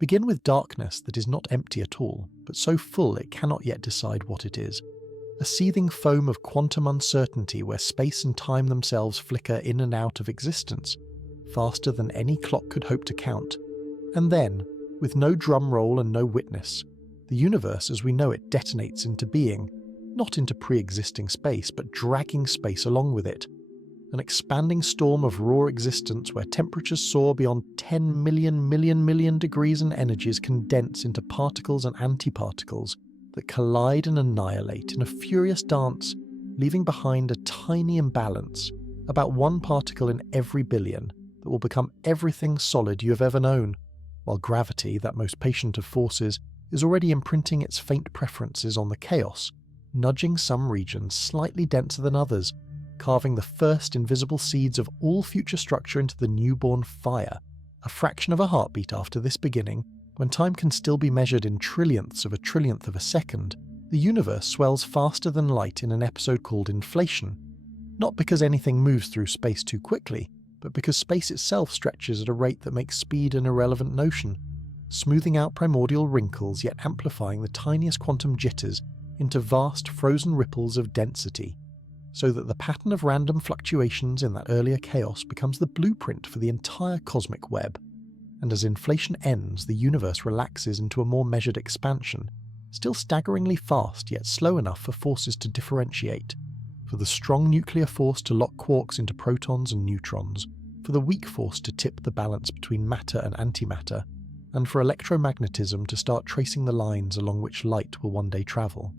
Begin with darkness that is not empty at all, but so full it cannot yet decide what it is. A seething foam of quantum uncertainty where space and time themselves flicker in and out of existence, faster than any clock could hope to count. And then, with no drum roll and no witness, the universe as we know it detonates into being, not into pre-existing space, but dragging space along with it. An expanding storm of raw existence where temperatures soar beyond 10 million degrees and energies condense into particles and antiparticles that collide and annihilate in a furious dance, leaving behind a tiny imbalance, about one particle in every billion, that will become everything solid you have ever known, while gravity, that most patient of forces, is already imprinting its faint preferences on the chaos, nudging some regions slightly denser than others, carving the first invisible seeds of all future structure into the newborn fire, a fraction of a heartbeat after this beginning, when time can still be measured in trillionths of a second, the universe swells faster than light in an episode called inflation, not because anything moves through space too quickly, but because space itself stretches at a rate that makes speed an irrelevant notion, smoothing out primordial wrinkles yet amplifying the tiniest quantum jitters into vast frozen ripples of density, so that the pattern of random fluctuations in that earlier chaos becomes the blueprint for the entire cosmic web. And as inflation ends, the universe relaxes into a more measured expansion, still staggeringly fast yet slow enough for forces to differentiate, for the strong nuclear force to lock quarks into protons and neutrons, for the weak force to tip the balance between matter and antimatter, and for electromagnetism to start tracing the lines along which light will one day travel.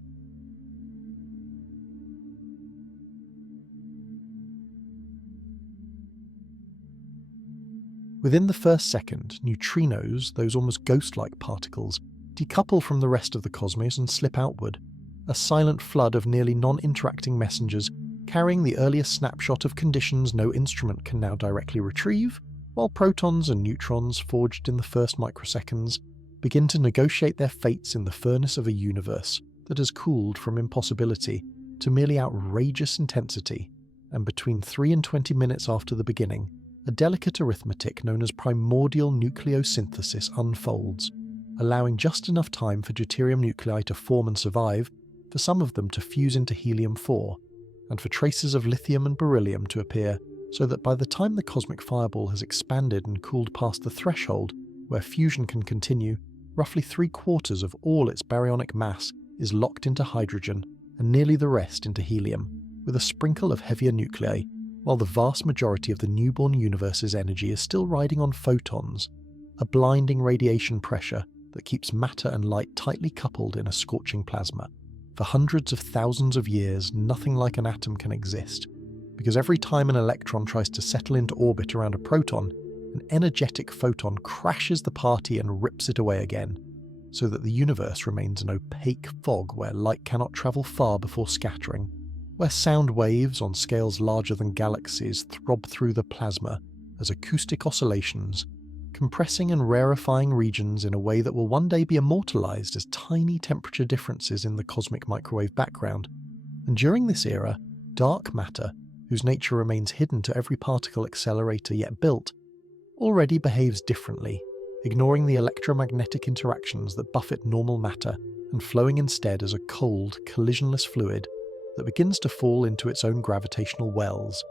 Within the first second, neutrinos, those almost ghost-like particles, decouple from the rest of the cosmos and slip outward, a silent flood of nearly non-interacting messengers carrying the earliest snapshot of conditions no instrument can now directly retrieve, while protons and neutrons, forged in the first microseconds, begin to negotiate their fates in the furnace of a universe that has cooled from impossibility to merely outrageous intensity, and between 3 and 20 minutes after the beginning, a delicate arithmetic known as primordial nucleosynthesis unfolds, allowing just enough time for deuterium nuclei to form and survive, for some of them to fuse into helium-4, and for traces of lithium and beryllium to appear, so that by the time the cosmic fireball has expanded and cooled past the threshold where fusion can continue, roughly 3/4 of all its baryonic mass is locked into hydrogen and nearly the rest into helium, with a sprinkle of heavier nuclei, while the vast majority of the newborn universe's energy is still riding on photons, a blinding radiation pressure that keeps matter and light tightly coupled in a scorching plasma. For hundreds of thousands of years, nothing like an atom can exist, because every time an electron tries to settle into orbit around a proton, an energetic photon crashes the party and rips it away again, so that the universe remains an opaque fog where light cannot travel far before scattering, where sound waves on scales larger than galaxies throb through the plasma as acoustic oscillations, compressing and rarefying regions in a way that will one day be immortalized as tiny temperature differences in the cosmic microwave background. And during this era, dark matter, whose nature remains hidden to every particle accelerator yet built, already behaves differently, ignoring the electromagnetic interactions that buffet normal matter and flowing instead as a cold, collisionless fluid that begins to fall into its own gravitational wells,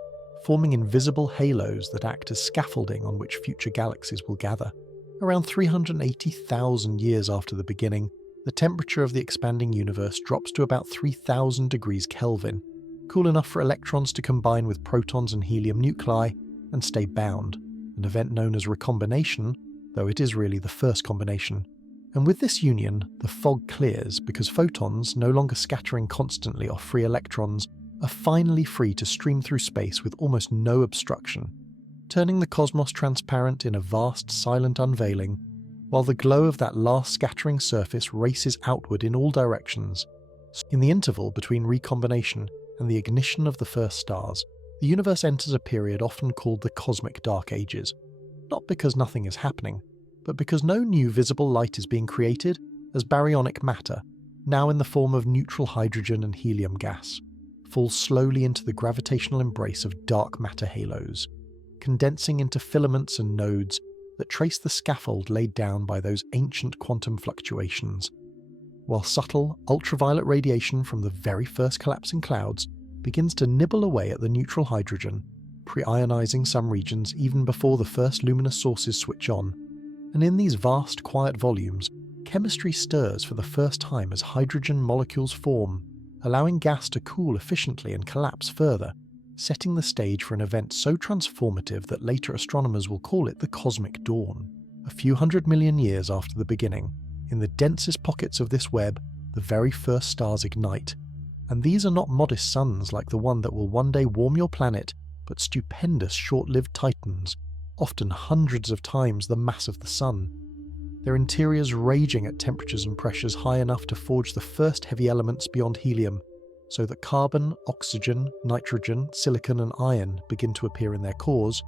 forming invisible halos that act as scaffolding on which future galaxies will gather. Around 380,000 years after the beginning, the temperature of the expanding universe drops to about 3,000 degrees Kelvin, cool enough for electrons to combine with protons and helium nuclei and stay bound, an event known as recombination, though it is really the first combination. And with this union, the fog clears because photons, no longer scattering constantly off free electrons, are finally free to stream through space with almost no obstruction, turning the cosmos transparent in a vast, silent unveiling, while the glow of that last scattering surface races outward in all directions. In the interval between recombination and the ignition of the first stars, the universe enters a period often called the Cosmic Dark Ages, not because nothing is happening, but because no new visible light is being created, as baryonic matter, now in the form of neutral hydrogen and helium gas, falls slowly into the gravitational embrace of dark matter halos, condensing into filaments and nodes that trace the scaffold laid down by those ancient quantum fluctuations, while subtle, ultraviolet radiation from the very first collapsing clouds begins to nibble away at the neutral hydrogen, pre-ionizing some regions even before the first luminous sources switch on. And in these vast, quiet volumes, chemistry stirs for the first time as hydrogen molecules form, allowing gas to cool efficiently and collapse further, setting the stage for an event so transformative that later astronomers will call it the cosmic dawn. A few 100 million years after the beginning, in the densest pockets of this web, the very first stars ignite. And these are not modest suns like the one that will one day warm your planet, but stupendous short-lived titans, often hundreds of times the mass of the sun. Their interiors raging at temperatures and pressures high enough to forge the first heavy elements beyond helium, so that carbon, oxygen, nitrogen, silicon and iron begin to appear in their cores.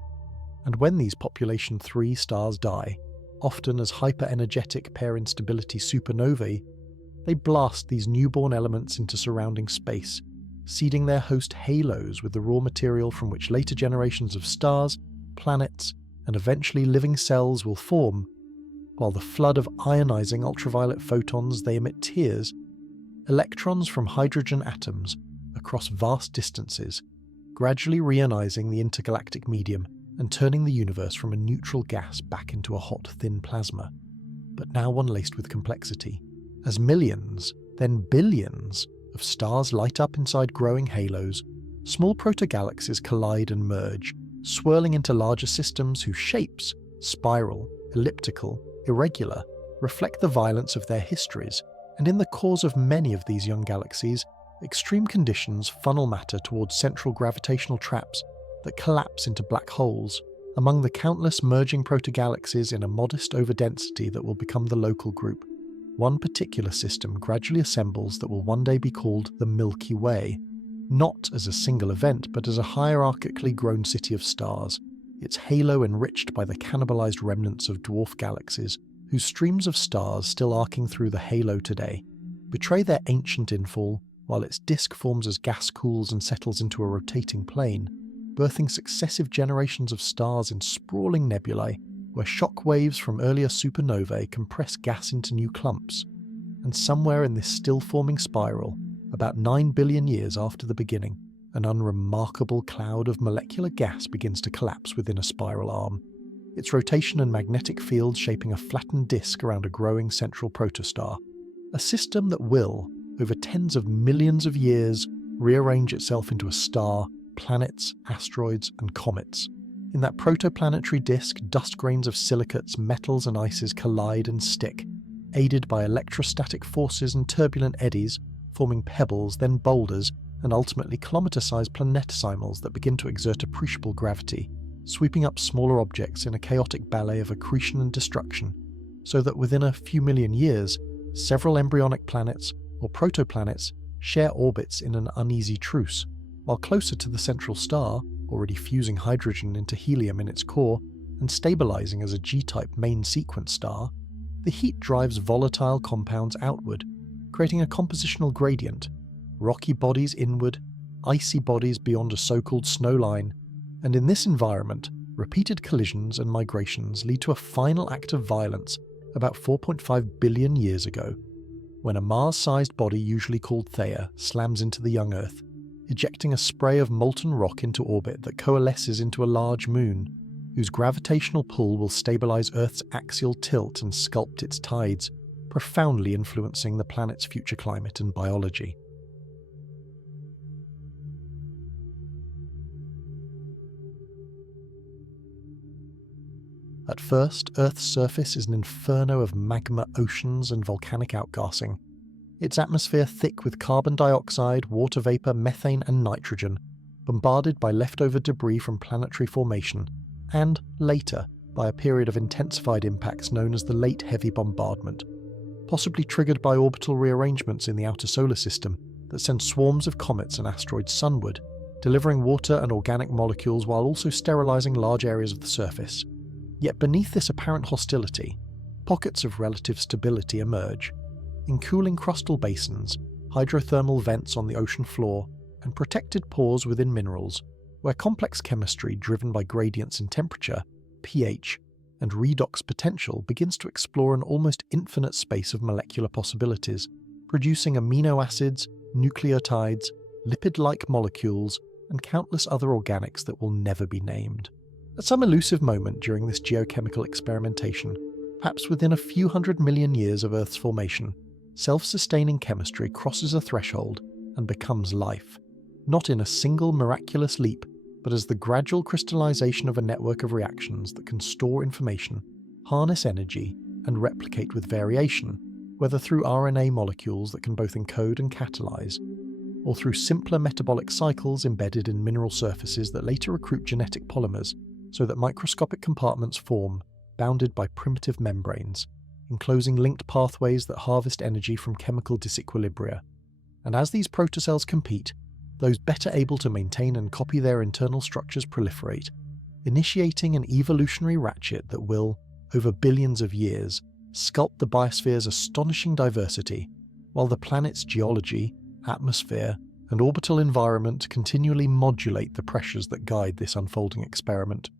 And when these population 3 stars die, often as hyper-energetic pair instability supernovae, they blast these newborn elements into surrounding space, seeding their host halos with the raw material from which later generations of stars, planets, and eventually living cells will form, while the flood of ionizing ultraviolet photons they emit tears, electrons from hydrogen atoms across vast distances, gradually reionizing the intergalactic medium and turning the universe from a neutral gas back into a hot, thin plasma, but now one laced with complexity. As millions, then billions, of stars light up inside growing halos, small protogalaxies collide and merge, swirling into larger systems whose shapes, spiral, elliptical, irregular, reflect the violence of their histories, and in the cores of many of these young galaxies, extreme conditions funnel matter towards central gravitational traps that collapse into black holes, among the countless merging protogalaxies in a modest overdensity that will become the local group. One particular system gradually assembles that will one day be called the Milky Way, not as a single event but as a hierarchically grown city of stars, its halo enriched by the cannibalized remnants of dwarf galaxies, whose streams of stars still arcing through the halo today betray their ancient infall, while its disk forms as gas cools and settles into a rotating plane, birthing successive generations of stars in sprawling nebulae, where shock waves from earlier supernovae compress gas into new clumps. And somewhere in this still-forming spiral, about 9 billion years after the beginning, an unremarkable cloud of molecular gas begins to collapse within a spiral arm, its rotation and magnetic field shaping a flattened disk around a growing central protostar, a system that will, over tens of millions of years, rearrange itself into a star, planets, asteroids, and comets. In that protoplanetary disk, dust grains of silicates, metals, and ices collide and stick, aided by electrostatic forces and turbulent eddies, forming pebbles, then boulders, and ultimately kilometre-sized planetesimals that begin to exert appreciable gravity, sweeping up smaller objects in a chaotic ballet of accretion and destruction, so that within a few million years, several embryonic planets, or protoplanets, share orbits in an uneasy truce, while closer to the central star, already fusing hydrogen into helium in its core and stabilizing as a G-type main sequence star, the heat drives volatile compounds outward, creating a compositional gradient, rocky bodies inward, icy bodies beyond a so-called snow line, and in this environment, repeated collisions and migrations lead to a final act of violence about 4.5 billion years ago, when a Mars-sized body usually called Theia slams into the young Earth, ejecting a spray of molten rock into orbit that coalesces into a large moon, whose gravitational pull will stabilize Earth's axial tilt and sculpt its tides, profoundly influencing the planet's future climate and biology. At first, Earth's surface is an inferno of magma oceans and volcanic outgassing, its atmosphere thick with carbon dioxide, water vapor, methane and nitrogen, bombarded by leftover debris from planetary formation, and, later, by a period of intensified impacts known as the Late Heavy Bombardment, possibly triggered by orbital rearrangements in the outer solar system that send swarms of comets and asteroids sunward, delivering water and organic molecules while also sterilizing large areas of the surface. Yet beneath this apparent hostility, pockets of relative stability emerge. In cooling crustal basins, hydrothermal vents on the ocean floor, and protected pores within minerals, where complex chemistry driven by gradients in temperature, pH, and redox potential begins to explore an almost infinite space of molecular possibilities, producing amino acids, nucleotides, lipid-like molecules, and countless other organics that will never be named. At some elusive moment during this geochemical experimentation, perhaps within a few 100 million years of Earth's formation, self-sustaining chemistry crosses a threshold and becomes life, not in a single miraculous leap, but as the gradual crystallization of a network of reactions that can store information, harness energy, and replicate with variation, whether through RNA molecules that can both encode and catalyze, or through simpler metabolic cycles embedded in mineral surfaces that later recruit genetic polymers so that microscopic compartments form, bounded by primitive membranes, enclosing linked pathways that harvest energy from chemical disequilibria. And as these protocells compete, those better able to maintain and copy their internal structures proliferate, initiating an evolutionary ratchet that will, over billions of years, sculpt the biosphere's astonishing diversity, while the planet's geology, atmosphere, and orbital environment continually modulate the pressures that guide this unfolding experiment.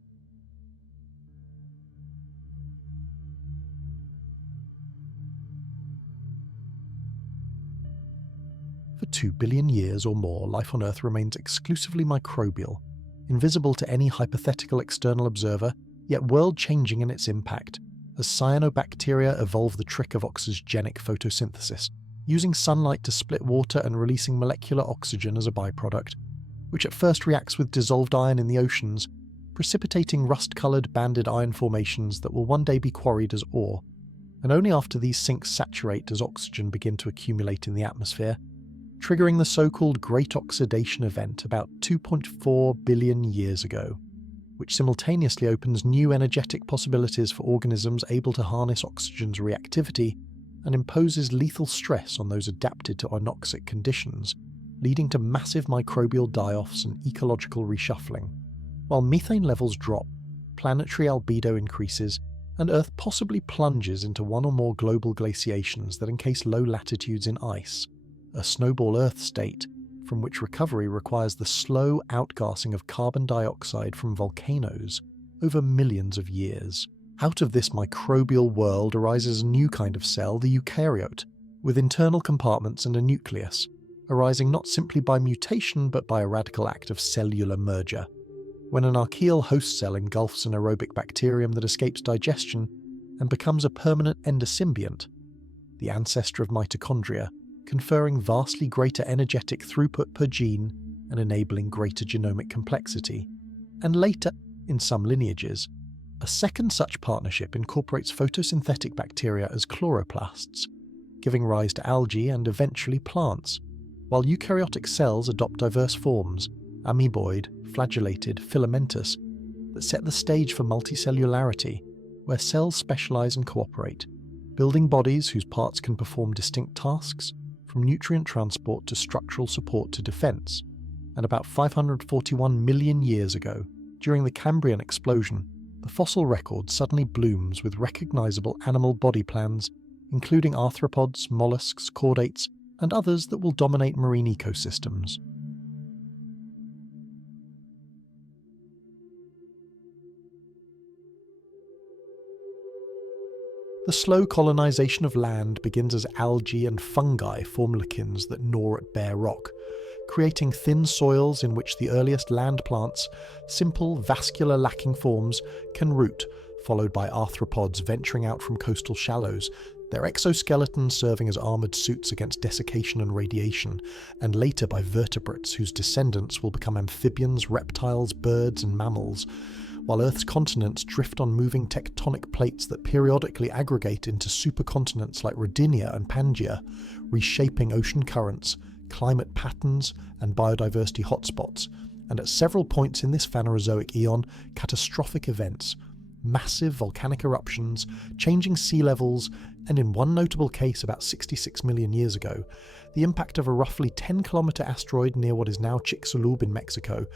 For 2 billion years or more, life on Earth remains exclusively microbial, invisible to any hypothetical external observer, yet world-changing in its impact, as cyanobacteria evolve the trick of oxygenic photosynthesis, using sunlight to split water and releasing molecular oxygen as a byproduct, which at first reacts with dissolved iron in the oceans, precipitating rust-coloured banded iron formations that will one day be quarried as ore, and only after these sinks saturate does oxygen begin to accumulate in the atmosphere, triggering the so-called Great Oxidation event about 2.4 billion years ago, which simultaneously opens new energetic possibilities for organisms able to harness oxygen's reactivity and imposes lethal stress on those adapted to anoxic conditions, leading to massive microbial die-offs and ecological reshuffling. While methane levels drop, planetary albedo increases, and Earth possibly plunges into one or more global glaciations that encase low latitudes in ice, a snowball Earth state from which recovery requires the slow outgassing of carbon dioxide from volcanoes over millions of years. Out of this microbial world arises a new kind of cell, the eukaryote, with internal compartments and a nucleus, arising not simply by mutation but by a radical act of cellular merger. When an archaeal host cell engulfs an aerobic bacterium that escapes digestion and becomes a permanent endosymbiont, the ancestor of mitochondria, conferring vastly greater energetic throughput per gene and enabling greater genomic complexity. And later, in some lineages, a second such partnership incorporates photosynthetic bacteria as chloroplasts, giving rise to algae and eventually plants, while eukaryotic cells adopt diverse forms, amoeboid, flagellated, filamentous, that set the stage for multicellularity, where cells specialize and cooperate, building bodies whose parts can perform distinct tasks, from nutrient transport to structural support to defense. And about 541 million years ago, during the Cambrian explosion, the fossil record suddenly blooms with recognizable animal body plans, including arthropods, mollusks, chordates, and others that will dominate marine ecosystems. The slow colonization of land begins as algae and fungi form lichens that gnaw at bare rock, creating thin soils in which the earliest land plants, simple vascular lacking forms, can root, followed by arthropods venturing out from coastal shallows, their exoskeletons serving as armoured suits against desiccation and radiation, and later by vertebrates whose descendants will become amphibians, reptiles, birds and mammals, while Earth's continents drift on moving tectonic plates that periodically aggregate into supercontinents like Rodinia and Pangaea, reshaping ocean currents, climate patterns, and biodiversity hotspots, and at several points in this Phanerozoic eon, catastrophic events, massive volcanic eruptions, changing sea levels, and in one notable case about 66 million years ago, the impact of a roughly 10-kilometre asteroid near what is now Chicxulub in Mexico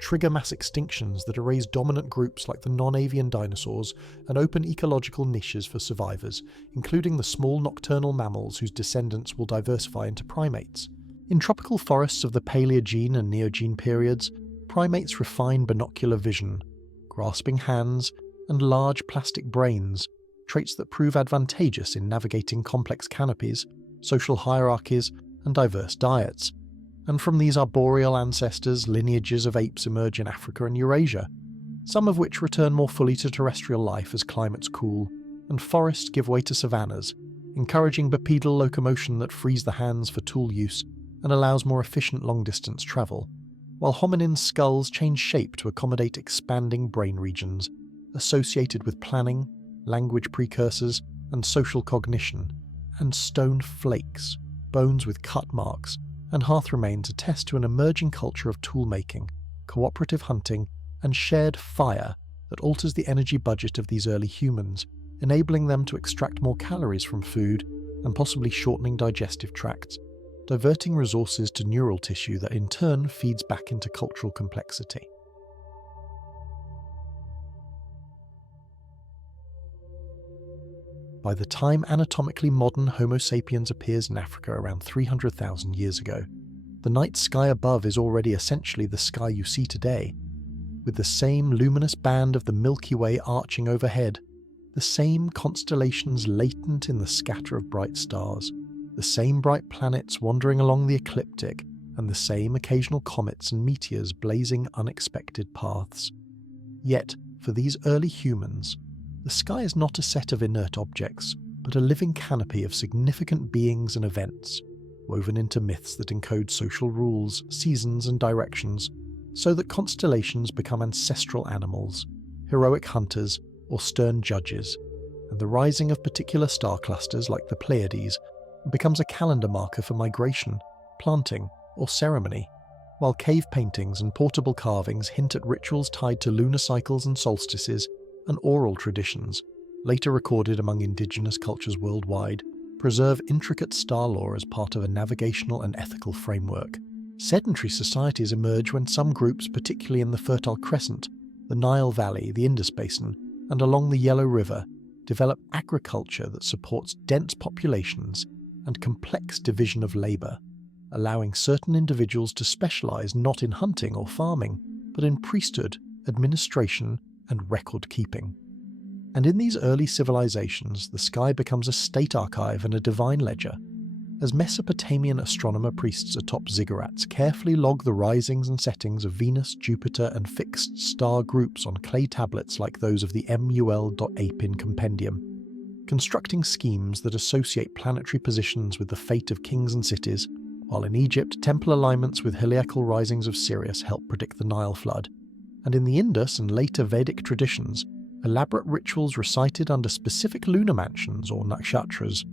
trigger mass extinctions that erase dominant groups like the non-avian dinosaurs and open ecological niches for survivors, including the small nocturnal mammals whose descendants will diversify into primates. In tropical forests of the Paleogene and Neogene periods, primates refine binocular vision, grasping hands, and large plastic brains, traits that prove advantageous in navigating complex canopies, social hierarchies, and diverse diets. And from these arboreal ancestors, lineages of apes emerge in Africa and Eurasia, some of which return more fully to terrestrial life as climates cool, and forests give way to savannas, encouraging bipedal locomotion that frees the hands for tool use and allows more efficient long-distance travel, while hominin skulls change shape to accommodate expanding brain regions associated with planning, language precursors, and social cognition, and stone flakes, bones with cut marks, and hearth remains attest to an emerging culture of tool-making, cooperative hunting, and shared fire that alters the energy budget of these early humans, enabling them to extract more calories from food and possibly shortening digestive tracts, diverting resources to neural tissue that in turn feeds back into cultural complexity. By the time anatomically modern Homo sapiens appears in Africa around 300,000 years ago, the night sky above is already essentially the sky you see today, with the same luminous band of the Milky Way arching overhead, the same constellations latent in the scatter of bright stars, the same bright planets wandering along the ecliptic, and the same occasional comets and meteors blazing unexpected paths. Yet, for these early humans, the sky is not a set of inert objects, but a living canopy of significant beings and events, woven into myths that encode social rules, seasons, and directions, so that constellations become ancestral animals, heroic hunters, or stern judges, and the rising of particular star clusters like the Pleiades becomes a calendar marker for migration, planting, or ceremony, while cave paintings and portable carvings hint at rituals tied to lunar cycles and solstices, and oral traditions, later recorded among indigenous cultures worldwide, preserve intricate star lore as part of a navigational and ethical framework. Sedentary societies emerge when some groups, particularly in the Fertile Crescent, the Nile Valley, the Indus Basin, and along the Yellow River, develop agriculture that supports dense populations and complex division of labour, allowing certain individuals to specialise not in hunting or farming, but in priesthood, administration, and record-keeping. And in these early civilizations, the sky becomes a state archive and a divine ledger, as Mesopotamian astronomer priests atop ziggurats carefully log the risings and settings of Venus, Jupiter, and fixed star groups on clay tablets like those of the MUL.APIN compendium, constructing schemes that associate planetary positions with the fate of kings and cities, while in Egypt, temple alignments with heliacal risings of Sirius help predict the Nile flood, and in the Indus and later Vedic traditions, elaborate rituals recited under specific lunar mansions or nakshatras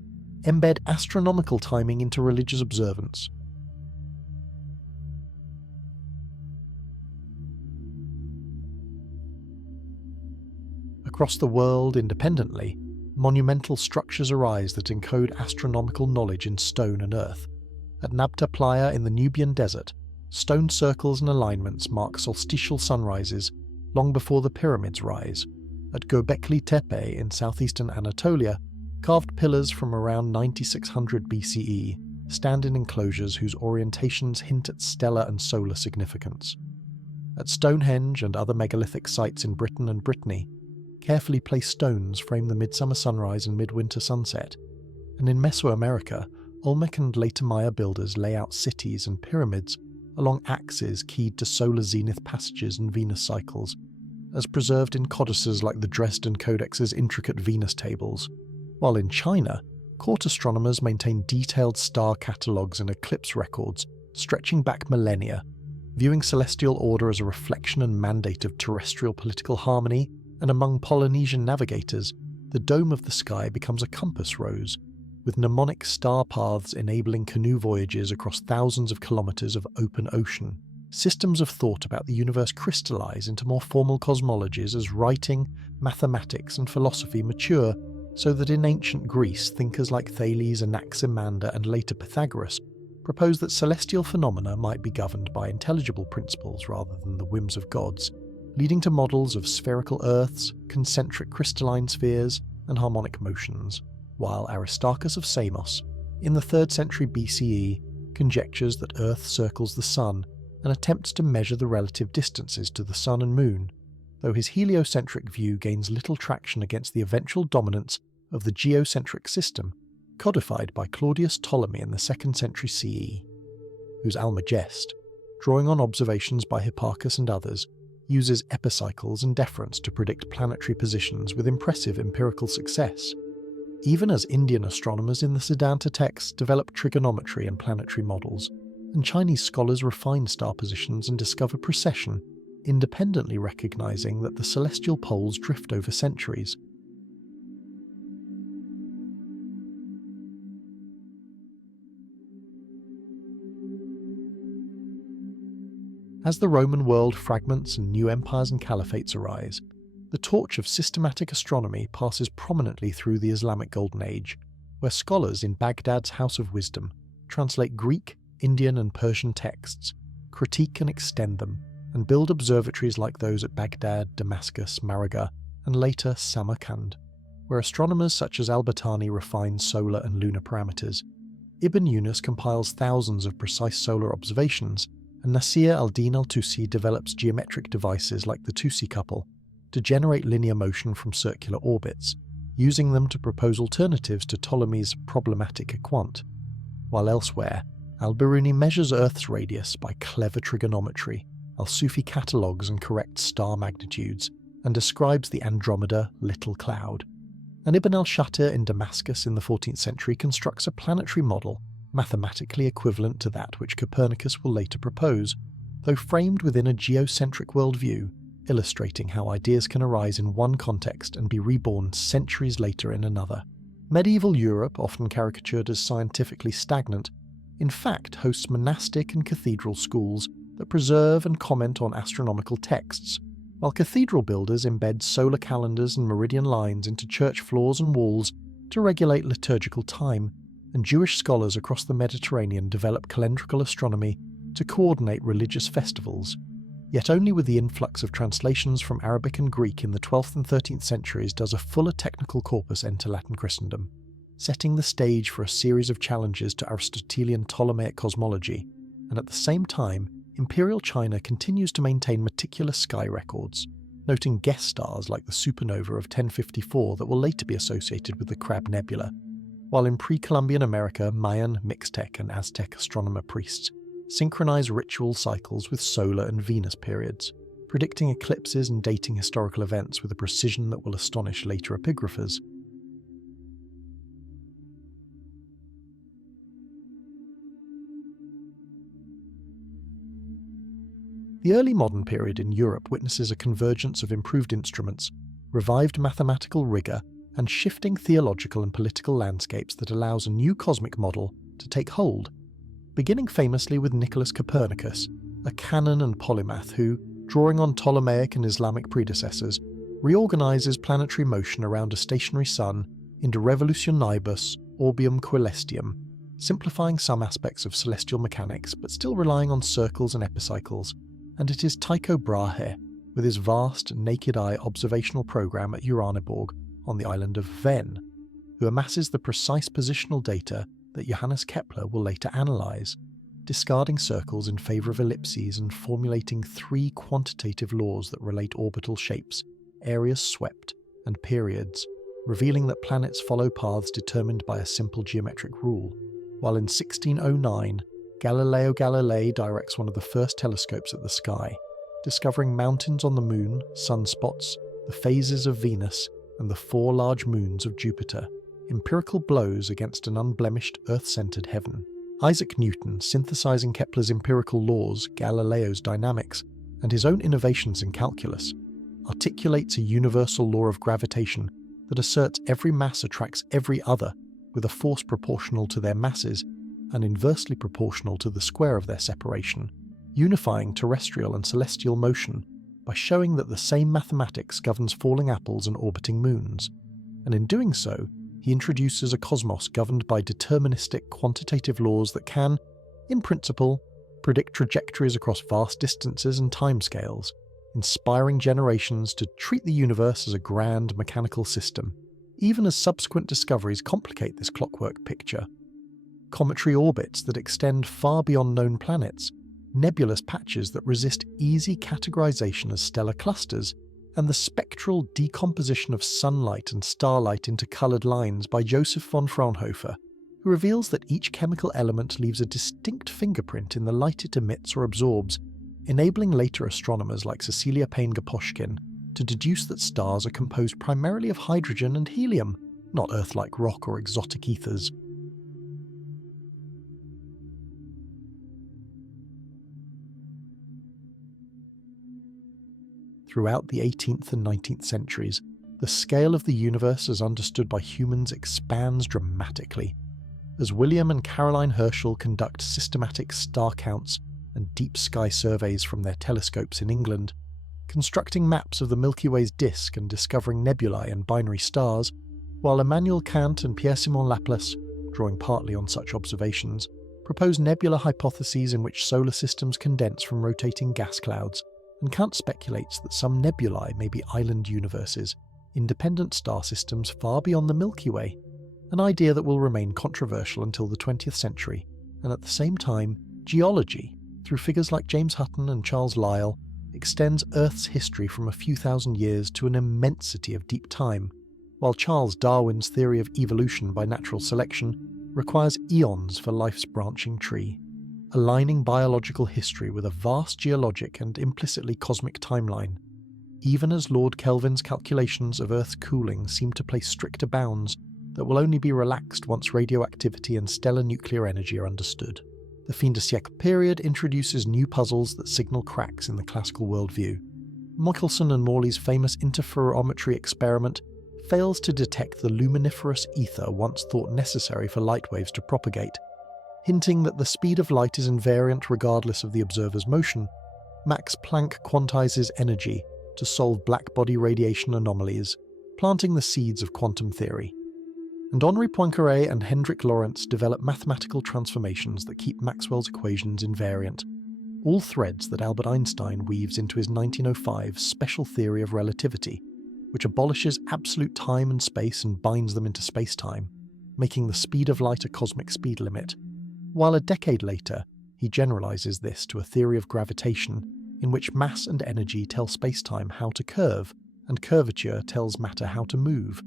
embed astronomical timing into religious observance. Across the world, independently, monumental structures arise that encode astronomical knowledge in stone and earth. At Nabta Playa in the Nubian desert, stone circles and alignments mark solstitial sunrises long before the pyramids rise. At Göbekli Tepe in southeastern Anatolia, carved pillars from around 9600 BCE stand in enclosures whose orientations hint at stellar and solar significance. At Stonehenge and other megalithic sites in Britain and Brittany, carefully placed stones frame the midsummer sunrise and midwinter sunset, and in Mesoamerica, Olmec and later Maya builders lay out cities and pyramids along axes keyed to solar zenith passages and Venus cycles, as preserved in codices like the Dresden Codex's intricate Venus tables, while in China, court astronomers maintain detailed star catalogues and eclipse records stretching back millennia, viewing celestial order as a reflection and mandate of terrestrial political harmony, and among Polynesian navigators, the dome of the sky becomes a compass rose, with mnemonic star paths enabling canoe voyages across thousands of kilometres of open ocean. Systems of thought about the universe crystallize into more formal cosmologies as writing, mathematics, and philosophy mature, so that in ancient Greece, thinkers like Thales, Anaximander, and later Pythagoras proposed that celestial phenomena might be governed by intelligible principles rather than the whims of gods, leading to models of spherical Earths, concentric crystalline spheres, and harmonic motions, while Aristarchus of Samos, in the 3rd century BCE, conjectures that Earth circles the Sun and attempts to measure the relative distances to the Sun and Moon, though his heliocentric view gains little traction against the eventual dominance of the geocentric system, codified by Claudius Ptolemy in the 2nd century CE, whose Almagest, drawing on observations by Hipparchus and others, uses epicycles and deference to predict planetary positions with impressive empirical success, even as Indian astronomers in the Siddhanta texts develop trigonometry and planetary models, and Chinese scholars refine star positions and discover precession, independently recognizing that the celestial poles drift over centuries. As the Roman world fragments and new empires and caliphates arise, the torch of systematic astronomy passes prominently through the Islamic Golden Age, where scholars in Baghdad's House of Wisdom translate Greek, Indian and Persian texts, critique and extend them, and build observatories like those at Baghdad, Damascus, Maragha, and later Samarkand, where astronomers such as al-Battani refine solar and lunar parameters. Ibn Yunus compiles thousands of precise solar observations, and Nasir al-Din al-Tusi develops geometric devices like the Tusi couple to generate linear motion from circular orbits, using them to propose alternatives to Ptolemy's problematic equant, while elsewhere, al-Biruni measures Earth's radius by clever trigonometry, al-Sufi catalogues and corrects star magnitudes, and describes the Andromeda little cloud. And Ibn al-Shatir in Damascus in the 14th century constructs a planetary model mathematically equivalent to that which Copernicus will later propose, though framed within a geocentric worldview, illustrating how ideas can arise in one context and be reborn centuries later in another. Medieval Europe, often caricatured as scientifically stagnant, in fact hosts monastic and cathedral schools that preserve and comment on astronomical texts, while cathedral builders embed solar calendars and meridian lines into church floors and walls to regulate liturgical time, and Jewish scholars across the Mediterranean develop calendrical astronomy to coordinate religious festivals. Yet only with the influx of translations from Arabic and Greek in the 12th and 13th centuries does a fuller technical corpus enter Latin Christendom, setting the stage for a series of challenges to Aristotelian Ptolemaic cosmology, and at the same time, Imperial China continues to maintain meticulous sky records, noting guest stars like the supernova of 1054 that will later be associated with the Crab Nebula, while in pre-Columbian America, Mayan, Mixtec and Aztec astronomer priests synchronize ritual cycles with solar and Venus periods, predicting eclipses and dating historical events with a precision that will astonish later epigraphers. The early modern period in Europe witnesses a convergence of improved instruments, revived mathematical rigour, and shifting theological and political landscapes that allows a new cosmic model to take hold, beginning famously with Nicholas Copernicus, a canon and polymath who, drawing on Ptolemaic and Islamic predecessors, reorganises planetary motion around a stationary sun into revolutionibus orbium coelestium, simplifying some aspects of celestial mechanics but still relying on circles and epicycles. And it is Tycho Brahe, with his vast, naked-eye observational program at Uraniborg on the island of Hven, who amasses the precise positional data that Johannes Kepler will later analyse, discarding circles in favour of ellipses and formulating 3 quantitative laws that relate orbital shapes, areas swept, and periods, revealing that planets follow paths determined by a simple geometric rule, while in 1609, Galileo Galilei directs one of the first telescopes at the sky, discovering mountains on the Moon, sunspots, the phases of Venus, and the 4 large moons of Jupiter, empirical blows against an unblemished Earth-centred heaven. Isaac Newton, synthesizing Kepler's empirical laws, Galileo's dynamics, and his own innovations in calculus, articulates a universal law of gravitation that asserts every mass attracts every other with a force proportional to their masses and inversely proportional to the square of their separation, unifying terrestrial and celestial motion by showing that the same mathematics governs falling apples and orbiting moons, and in doing so, he introduces a cosmos governed by deterministic quantitative laws that can, in principle, predict trajectories across vast distances and timescales, inspiring generations to treat the universe as a grand mechanical system, even as subsequent discoveries complicate this clockwork picture. Cometary orbits that extend far beyond known planets, nebulous patches that resist easy categorization as stellar clusters, and the spectral decomposition of sunlight and starlight into coloured lines by Joseph von Fraunhofer, who reveals that each chemical element leaves a distinct fingerprint in the light it emits or absorbs, enabling later astronomers like Cecilia Payne-Gaposchkin to deduce that stars are composed primarily of hydrogen and helium, not Earth-like rock or exotic ethers. Throughout the 18th and 19th centuries, the scale of the universe as understood by humans expands dramatically. As William and Caroline Herschel conduct systematic star counts and deep sky surveys from their telescopes in England, constructing maps of the Milky Way's disk and discovering nebulae and binary stars, while Immanuel Kant and Pierre-Simon Laplace, drawing partly on such observations, propose nebular hypotheses in which solar systems condense from rotating gas clouds, and Kant speculates that some nebulae may be island universes, independent star systems far beyond the Milky Way, an idea that will remain controversial until the 20th century, and at the same time, geology, through figures like James Hutton and Charles Lyell, extends Earth's history from a few thousand years to an immensity of deep time, while Charles Darwin's theory of evolution by natural selection requires eons for life's branching tree, aligning biological history with a vast geologic and implicitly cosmic timeline, even as Lord Kelvin's calculations of Earth's cooling seem to place stricter bounds that will only be relaxed once radioactivity and stellar nuclear energy are understood. The fin de siècle period introduces new puzzles that signal cracks in the classical worldview. Michelson and Morley's famous interferometry experiment fails to detect the luminiferous ether once thought necessary for light waves to propagate. Hinting that the speed of light is invariant regardless of the observer's motion, Max Planck quantizes energy to solve black-body radiation anomalies, planting the seeds of quantum theory. And Henri Poincaré and Hendrik Lorentz develop mathematical transformations that keep Maxwell's equations invariant, all threads that Albert Einstein weaves into his 1905 special theory of relativity, which abolishes absolute time and space and binds them into spacetime, making the speed of light a cosmic speed limit, while a decade later he generalizes this to a theory of gravitation in which mass and energy tell spacetime how to curve, and curvature tells matter how to move,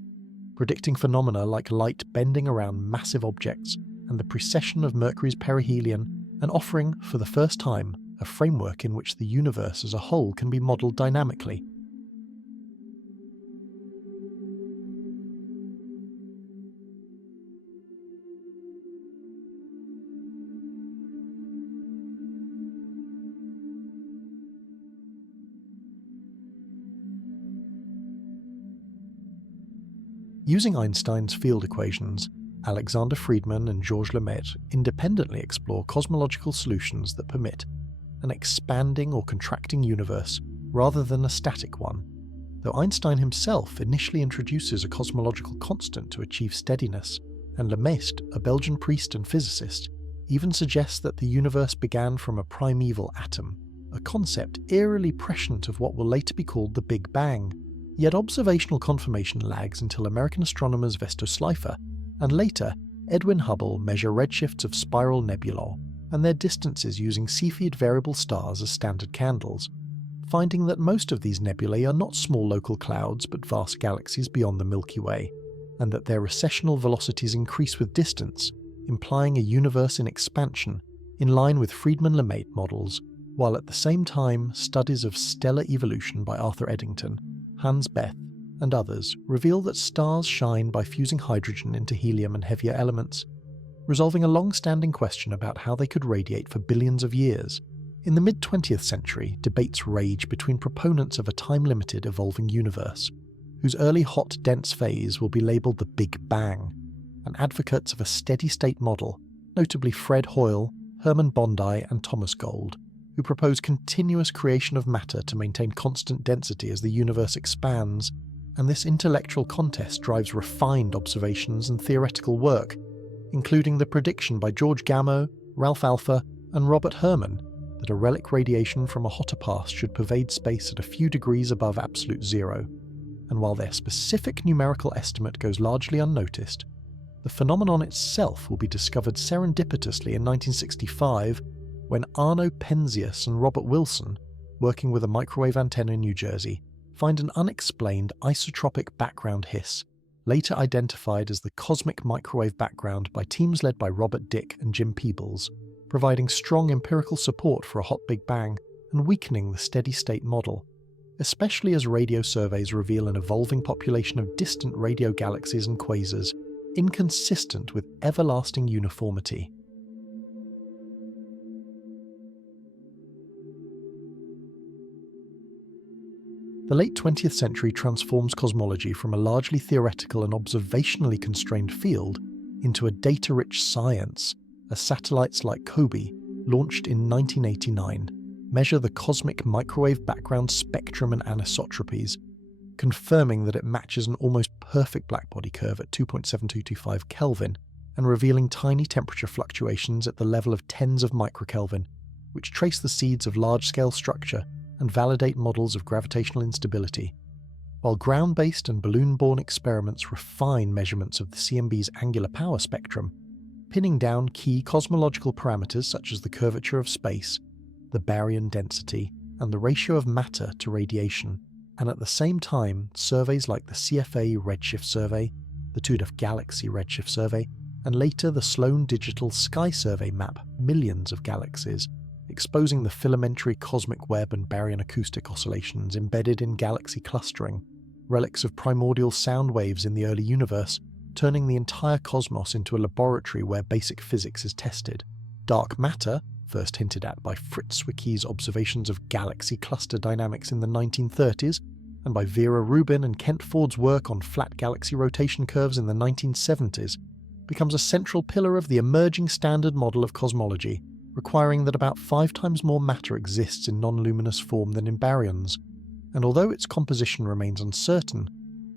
predicting phenomena like light bending around massive objects and the precession of Mercury's perihelion, and offering, for the first time, a framework in which the universe as a whole can be modelled dynamically. Using Einstein's field equations, Alexander Friedmann and Georges Lemaitre independently explore cosmological solutions that permit an expanding or contracting universe rather than a static one, though Einstein himself initially introduces a cosmological constant to achieve steadiness, and Lemaitre, a Belgian priest and physicist, even suggests that the universe began from a primeval atom, a concept eerily prescient of what will later be called the Big Bang. Yet observational confirmation lags until American astronomers Vesto Slipher and later Edwin Hubble measure redshifts of spiral nebulae and their distances using Cepheid variable stars as standard candles, finding that most of these nebulae are not small local clouds but vast galaxies beyond the Milky Way, and that their recessional velocities increase with distance, implying a universe in expansion in line with Friedmann-Lemaitre models, while at the same time studies of stellar evolution by Arthur Eddington, Hans Bethe, and others reveal that stars shine by fusing hydrogen into helium and heavier elements, resolving a long-standing question about how they could radiate for billions of years. In the mid-20th century, debates rage between proponents of a time-limited evolving universe, whose early hot, dense phase will be labelled the Big Bang, and advocates of a steady-state model, notably Fred Hoyle, Hermann Bondi, and Thomas Gold, who propose continuous creation of matter to maintain constant density as the universe expands, and this intellectual contest drives refined observations and theoretical work, including the prediction by George Gamow, Ralph Alpha, and Robert Herman that a relic radiation from a hotter past should pervade space at a few degrees above absolute zero, and while their specific numerical estimate goes largely unnoticed, the phenomenon itself will be discovered serendipitously in 1965 when Arno Penzias and Robert Wilson, working with a microwave antenna in New Jersey, find an unexplained isotropic background hiss, later identified as the cosmic microwave background by teams led by Robert Dick and Jim Peebles, providing strong empirical support for a hot Big Bang and weakening the steady-state model, especially as radio surveys reveal an evolving population of distant radio galaxies and quasars, inconsistent with everlasting uniformity. The late 20th century transforms cosmology from a largely theoretical and observationally constrained field into a data-rich science, as satellites like COBE, launched in 1989, measure the cosmic microwave background spectrum and anisotropies, confirming that it matches an almost perfect blackbody curve at 2.7225 Kelvin and revealing tiny temperature fluctuations at the level of tens of microkelvin, which trace the seeds of large-scale structure and validate models of gravitational instability, while ground-based and balloon-borne experiments refine measurements of the CMB's angular power spectrum, pinning down key cosmological parameters such as the curvature of space, the baryon density, and the ratio of matter to radiation, and at the same time, surveys like the CFA Redshift Survey, the 2DEF Galaxy Redshift Survey, and later the Sloan Digital Sky Survey map millions of galaxies, exposing the filamentary cosmic web and baryon acoustic oscillations embedded in galaxy clustering, relics of primordial sound waves in the early universe, turning the entire cosmos into a laboratory where basic physics is tested. Dark matter, first hinted at by Fritz Zwicky's observations of galaxy cluster dynamics in the 1930s, and by Vera Rubin and Kent Ford's work on flat galaxy rotation curves in the 1970s, becomes a central pillar of the emerging standard model of cosmology, requiring that about 5 times more matter exists in non-luminous form than in baryons, and although its composition remains uncertain,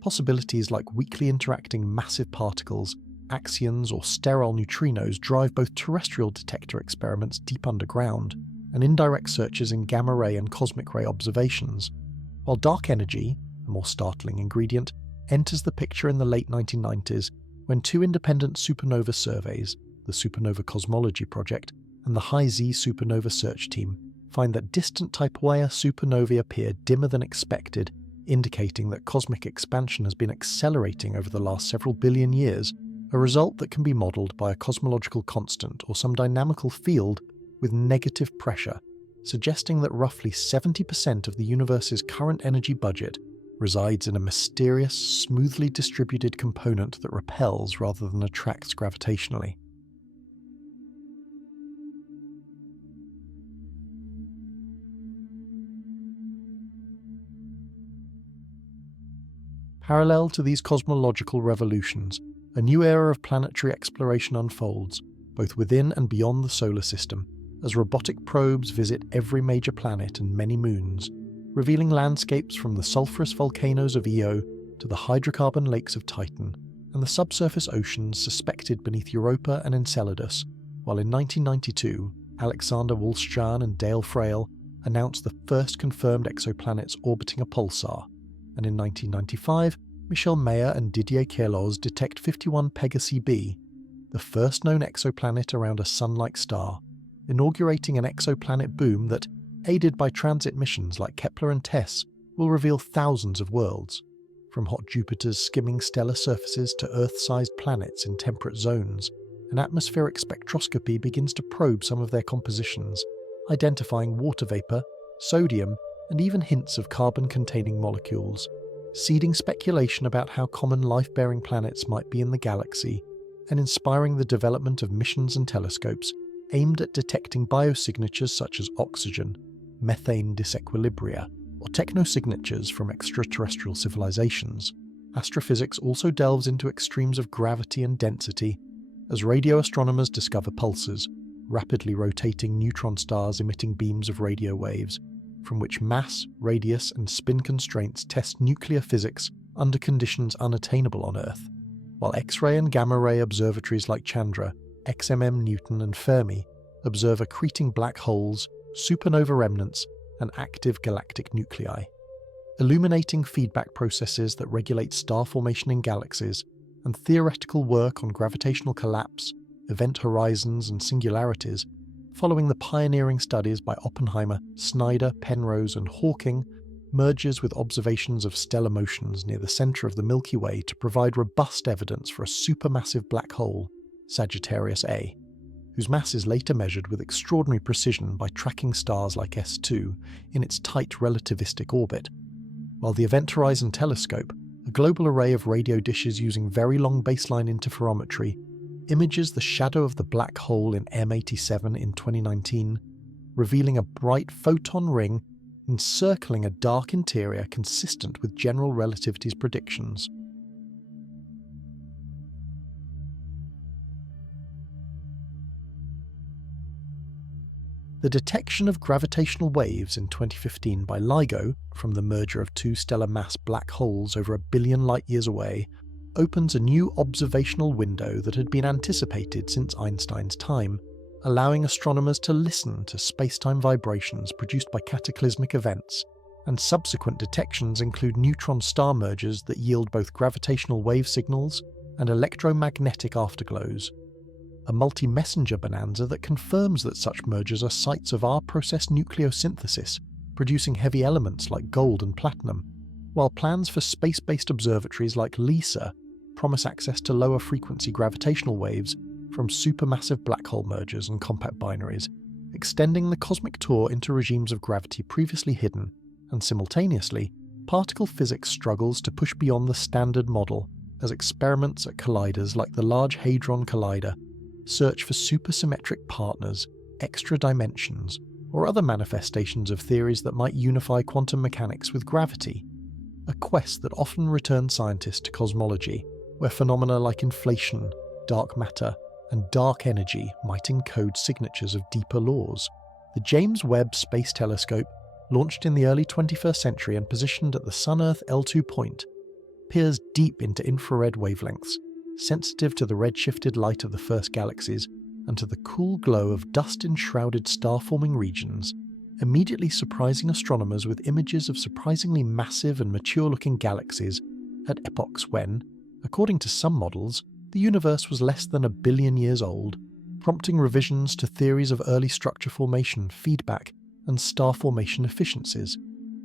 possibilities like weakly interacting massive particles, axions or sterile neutrinos drive both terrestrial detector experiments deep underground and indirect searches in gamma-ray and cosmic ray observations, while dark energy, a more startling ingredient, enters the picture in the late 1990s when 2 independent supernova surveys, the Supernova Cosmology Project and the High-Z Supernova Search Team, find that distant Type Ia supernovae appear dimmer than expected, indicating that cosmic expansion has been accelerating over the last several billion years, a result that can be modelled by a cosmological constant or some dynamical field with negative pressure, suggesting that roughly 70% of the universe's current energy budget resides in a mysterious, smoothly distributed component that repels rather than attracts gravitationally. Parallel to these cosmological revolutions, a new era of planetary exploration unfolds, both within and beyond the solar system, as robotic probes visit every major planet and many moons, revealing landscapes from the sulphurous volcanoes of Io to the hydrocarbon lakes of Titan, and the subsurface oceans suspected beneath Europa and Enceladus, while in 1992, Alexander Wolszczan and Dale Frail announced the first confirmed exoplanets orbiting a pulsar, and in 1995, Michel Mayor and Didier Queloz detect 51 Pegasi b, the first known exoplanet around a Sun-like star, inaugurating an exoplanet boom that, aided by transit missions like Kepler and TESS, will reveal thousands of worlds, from hot Jupiters skimming stellar surfaces to Earth-sized planets in temperate zones. And atmospheric spectroscopy begins to probe some of their compositions, identifying water vapor, sodium, and even hints of carbon-containing molecules, seeding speculation about how common life-bearing planets might be in the galaxy, and inspiring the development of missions and telescopes aimed at detecting biosignatures such as oxygen, methane disequilibria, or technosignatures from extraterrestrial civilizations. Astrophysics also delves into extremes of gravity and density, as radio astronomers discover pulsars, rapidly rotating neutron stars emitting beams of radio waves, from which mass, radius, and spin constraints test nuclear physics under conditions unattainable on Earth, while X-ray and gamma-ray observatories like Chandra, XMM Newton, and Fermi observe accreting black holes, supernova remnants, and active galactic nuclei, illuminating feedback processes that regulate star formation in galaxies, and theoretical work on gravitational collapse, event horizons, and singularities, following the pioneering studies by Oppenheimer, Snyder, Penrose, and Hawking, merges with observations of stellar motions near the centre of the Milky Way to provide robust evidence for a supermassive black hole, Sagittarius A, whose mass is later measured with extraordinary precision by tracking stars like S2 in its tight relativistic orbit, while the Event Horizon Telescope, a global array of radio dishes using very long baseline interferometry, images the shadow of the black hole in M87 in 2019, revealing a bright photon ring encircling a dark interior consistent with general relativity's predictions. The detection of gravitational waves in 2015 by LIGO, from the merger of two stellar mass black holes over 1 billion light-years away, opens a new observational window that had been anticipated since Einstein's time, allowing astronomers to listen to spacetime vibrations produced by cataclysmic events, and subsequent detections include neutron star mergers that yield both gravitational wave signals and electromagnetic afterglows. A multi-messenger bonanza that confirms that such mergers are sites of R-process nucleosynthesis, producing heavy elements like gold and platinum, while plans for space-based observatories like LISA promise access to lower-frequency gravitational waves from supermassive black hole mergers and compact binaries, extending the cosmic tour into regimes of gravity previously hidden, and simultaneously, particle physics struggles to push beyond the standard model as experiments at colliders like the Large Hadron Collider search for supersymmetric partners, extra dimensions, or other manifestations of theories that might unify quantum mechanics with gravity, a quest that often returns scientists to cosmology, where phenomena like inflation, dark matter, and dark energy might encode signatures of deeper laws. The James Webb Space Telescope, launched in the early 21st century and positioned at the Sun-Earth L2 point, peers deep into infrared wavelengths, sensitive to the red-shifted light of the first galaxies and to the cool glow of dust-enshrouded star-forming regions, immediately surprising astronomers with images of surprisingly massive and mature-looking galaxies at epochs when, according to some models, the universe was less than 1 billion years old, prompting revisions to theories of early structure formation, feedback, and star formation efficiencies.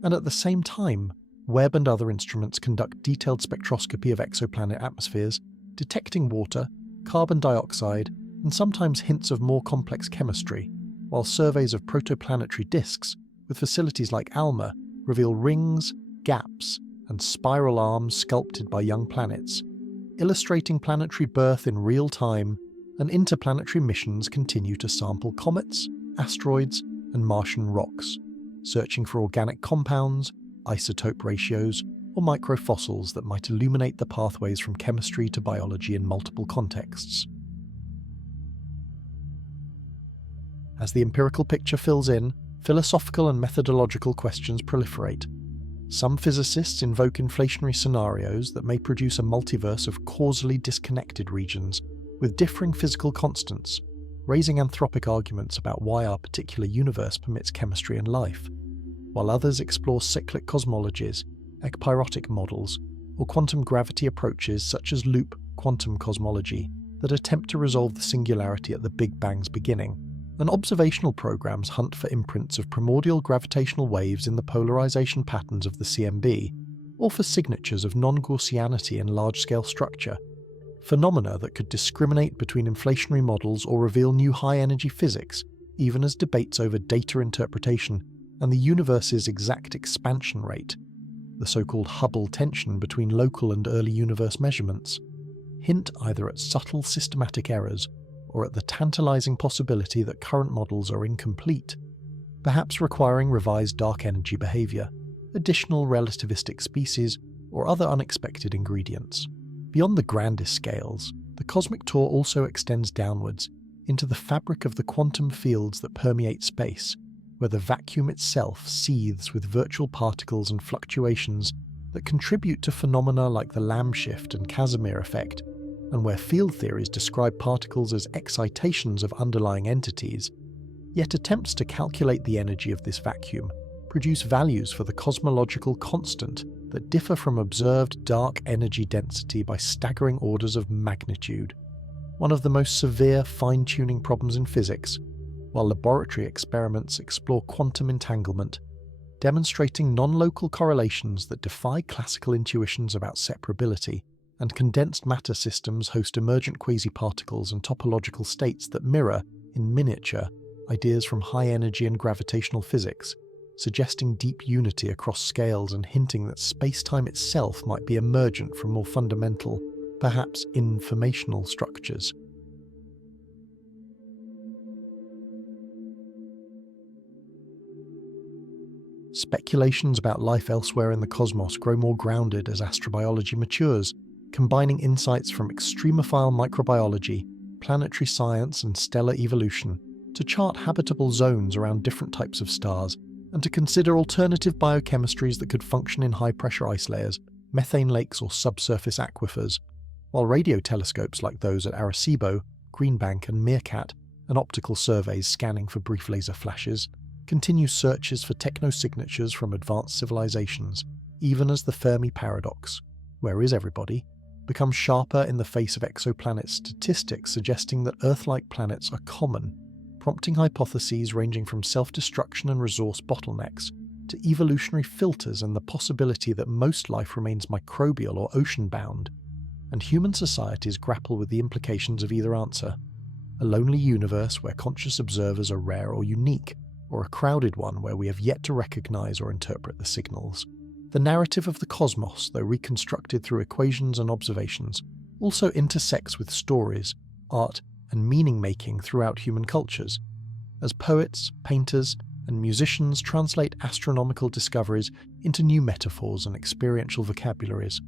And at the same time, Webb and other instruments conduct detailed spectroscopy of exoplanet atmospheres, detecting water, carbon dioxide, and sometimes hints of more complex chemistry, while surveys of protoplanetary disks, with facilities like ALMA, reveal rings, gaps, and spiral arms sculpted by young planets, illustrating planetary birth in real time, and interplanetary missions continue to sample comets, asteroids, and Martian rocks, searching for organic compounds, isotope ratios, or microfossils that might illuminate the pathways from chemistry to biology in multiple contexts. As the empirical picture fills in, philosophical and methodological questions proliferate. Some physicists invoke inflationary scenarios that may produce a multiverse of causally disconnected regions with differing physical constants, raising anthropic arguments about why our particular universe permits chemistry and life, while others explore cyclic cosmologies, ekpyrotic models, or quantum gravity approaches such as loop quantum cosmology that attempt to resolve the singularity at the Big Bang's beginning, and observational programs hunt for imprints of primordial gravitational waves in the polarization patterns of the CMB, or for signatures of non-Gaussianity in large-scale structure, phenomena that could discriminate between inflationary models or reveal new high-energy physics, even as debates over data interpretation and the universe's exact expansion rate, the so-called Hubble tension between local and early universe measurements, hint either at subtle systematic errors or at the tantalizing possibility that current models are incomplete, perhaps requiring revised dark energy behavior, additional relativistic species, or other unexpected ingredients. Beyond the grandest scales, the cosmic tour also extends downwards into the fabric of the quantum fields that permeate space, where the vacuum itself seethes with virtual particles and fluctuations that contribute to phenomena like the Lamb shift and Casimir effect, and where field theories describe particles as excitations of underlying entities, yet attempts to calculate the energy of this vacuum produce values for the cosmological constant that differ from observed dark energy density by staggering orders of magnitude, one of the most severe fine-tuning problems in physics, while laboratory experiments explore quantum entanglement, demonstrating non-local correlations that defy classical intuitions about separability, and condensed matter systems host emergent quasi-particles and topological states that mirror, in miniature, ideas from high-energy and gravitational physics, suggesting deep unity across scales and hinting that space-time itself might be emergent from more fundamental, perhaps informational structures. Speculations about life elsewhere in the cosmos grow more grounded as astrobiology matures, combining insights from extremophile microbiology, planetary science, and stellar evolution to chart habitable zones around different types of stars and to consider alternative biochemistries that could function in high-pressure ice layers, methane lakes, or subsurface aquifers, while radio telescopes like those at Arecibo, Greenbank, and Meerkat, and optical surveys scanning for brief laser flashes, continue searches for technosignatures from advanced civilizations, even as the Fermi paradox, where is everybody, becomes sharper in the face of exoplanet statistics suggesting that Earth-like planets are common, prompting hypotheses ranging from self-destruction and resource bottlenecks to evolutionary filters and the possibility that most life remains microbial or ocean-bound, and human societies grapple with the implications of either answer: a lonely universe where conscious observers are rare or unique, or a crowded one where we have yet to recognize or interpret the signals. The narrative of the cosmos, though reconstructed through equations and observations, also intersects with stories, art, and meaning-making throughout human cultures, as poets, painters, and musicians translate astronomical discoveries into new metaphors and experiential vocabularies,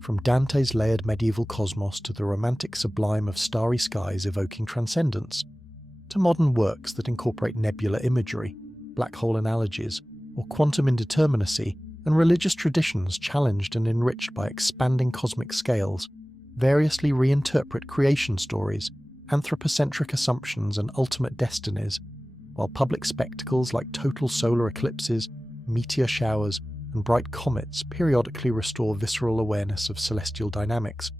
from Dante's layered medieval cosmos to the romantic sublime of starry skies evoking transcendence, to modern works that incorporate nebular imagery, black hole analogies, or quantum indeterminacy, and religious traditions challenged and enriched by expanding cosmic scales, variously reinterpret creation stories, anthropocentric assumptions, and ultimate destinies, while public spectacles like total solar eclipses, meteor showers, and bright comets periodically restore visceral awareness of celestial dynamics,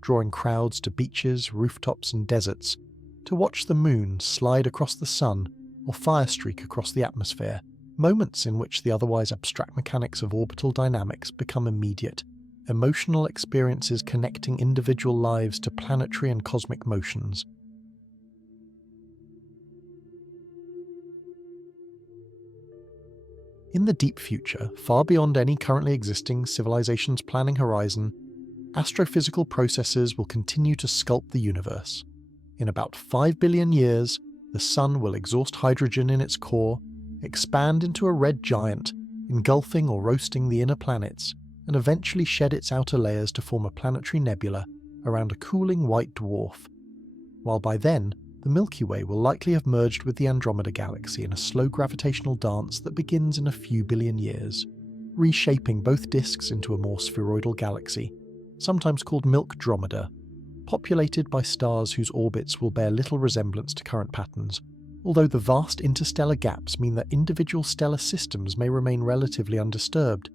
drawing crowds to beaches, rooftops, and deserts to watch the moon slide across the sun or firestreak across the atmosphere, moments in which the otherwise abstract mechanics of orbital dynamics become immediate, emotional experiences connecting individual lives to planetary and cosmic motions. In the deep future, far beyond any currently existing civilization's planning horizon, astrophysical processes will continue to sculpt the universe. In about 5 billion years, the Sun will exhaust hydrogen in its core, expand into a red giant, engulfing or roasting the inner planets, and eventually shed its outer layers to form a planetary nebula around a cooling white dwarf, while by then, the Milky Way will likely have merged with the Andromeda Galaxy in a slow gravitational dance that begins in a few billion years, reshaping both disks into a more spheroidal galaxy, sometimes called Milkdromeda, populated by stars whose orbits will bear little resemblance to current patterns, although the vast interstellar gaps mean that individual stellar systems may remain relatively undisturbed,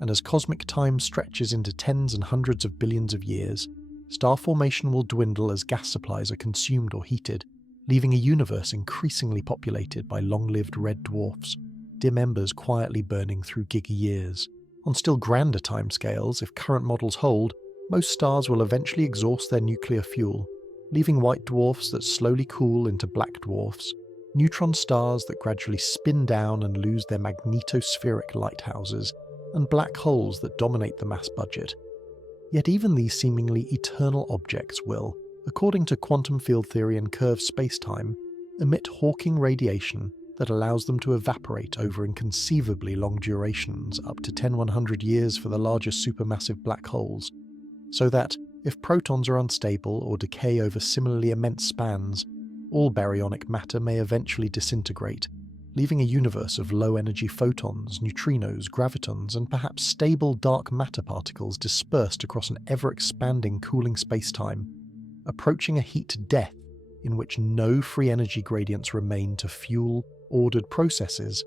and as cosmic time stretches into tens and hundreds of billions of years, star formation will dwindle as gas supplies are consumed or heated, leaving a universe increasingly populated by long-lived red dwarfs, dim embers quietly burning through giga-years. On still grander timescales, if current models hold, most stars will eventually exhaust their nuclear fuel, leaving white dwarfs that slowly cool into black dwarfs, neutron stars that gradually spin down and lose their magnetospheric lighthouses, and black holes that dominate the mass budget. Yet even these seemingly eternal objects will, according to quantum field theory and curved spacetime, emit Hawking radiation that allows them to evaporate over inconceivably long durations, up to 10-100 years for the largest supermassive black holes, so that, if protons are unstable or decay over similarly immense spans, all baryonic matter may eventually disintegrate, leaving a universe of low-energy photons, neutrinos, gravitons, and perhaps stable dark matter particles dispersed across an ever-expanding cooling spacetime, approaching a heat death in which no free energy gradients remain to fuel ordered processes,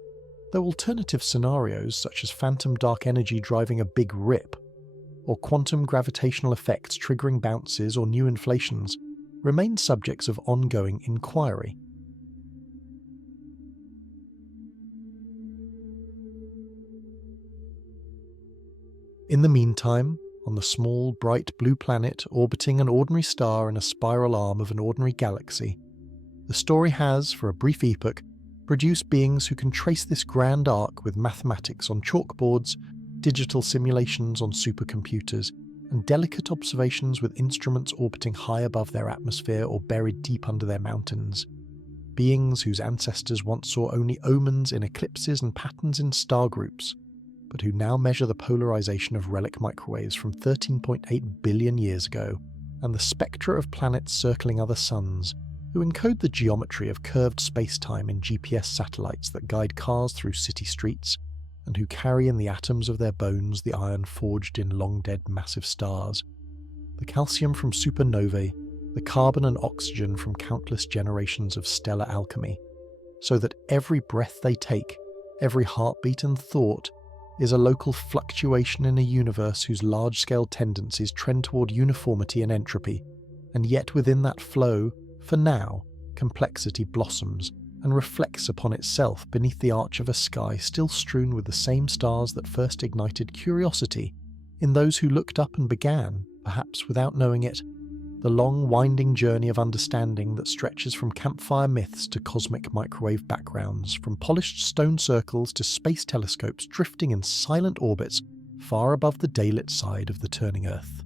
though alternative scenarios such as phantom dark energy driving a big rip, or quantum gravitational effects triggering bounces or new inflations, remain subjects of ongoing inquiry. In the meantime, on the small, bright blue planet orbiting an ordinary star in a spiral arm of an ordinary galaxy, the story has, for a brief epoch, produced beings who can trace this grand arc with mathematics on chalkboards, digital simulations on supercomputers, and delicate observations with instruments orbiting high above their atmosphere or buried deep under their mountains. Beings whose ancestors once saw only omens in eclipses and patterns in star groups, but who now measure the polarization of relic microwaves from 13.8 billion years ago, and the spectra of planets circling other suns, who encode the geometry of curved spacetime in GPS satellites that guide cars through city streets, and who carry in the atoms of their bones the iron forged in long-dead massive stars, the calcium from supernovae, the carbon and oxygen from countless generations of stellar alchemy, so that every breath they take, every heartbeat and thought, is a local fluctuation in a universe whose large-scale tendencies trend toward uniformity and entropy, and yet within that flow, for now, complexity blossoms and reflects upon itself beneath the arch of a sky still strewn with the same stars that first ignited curiosity in those who looked up and began, perhaps without knowing it, the long winding journey of understanding that stretches from campfire myths to cosmic microwave backgrounds, from polished stone circles to space telescopes drifting in silent orbits far above the daylit side of the turning Earth.